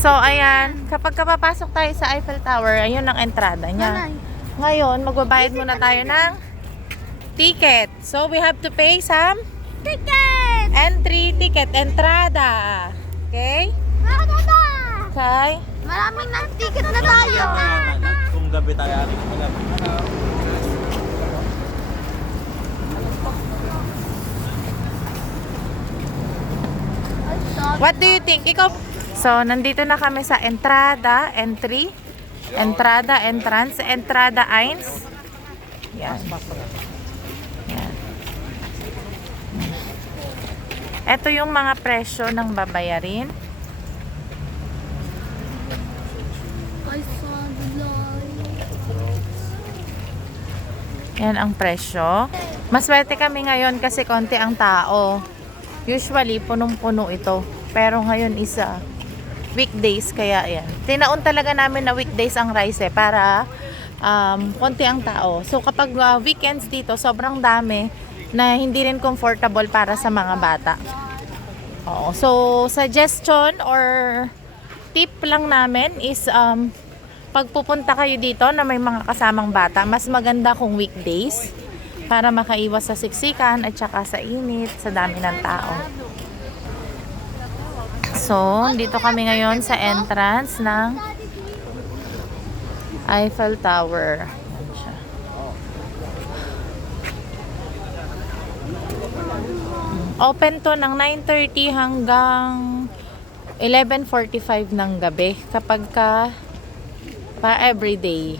So, ayan. Kapag papasok tayo sa Eiffel Tower, ayun ang entrada niya. Ngayon, magbabayad muna tayo ng ticket. So, we have to pay some Ticket! entry ticket, entrada. Okay? Okay? Maraming ng ticket na tayo. Kung gabi tayo. What do you think? Ikaw? So, nandito na kami sa entrada, entry, entrada, entrance, entrada 1. Yan. Yan. Ito yung mga presyo ng babayarin. Yan ang presyo. Maswerte kami ngayon kasi konti ang tao. Usually, punong-puno ito. Pero ngayon isa weekdays kaya yan. Tinaon talaga namin na weekdays ang Rise para konti ang tao. So kapag weekends dito, sobrang dami na hindi rin comfortable para sa mga bata. Oo. So suggestion or tip lang namin is pag pupunta kayo dito na may mga kasamang bata, mas maganda kung weekdays para makaiwas sa siksikan at saka sa init, sa dami ng tao. So, dito kami ngayon sa entrance ng Eiffel Tower. Ayan siya. Open to ng 9:30 hanggang 11:45 ng gabi kapag pa everyday.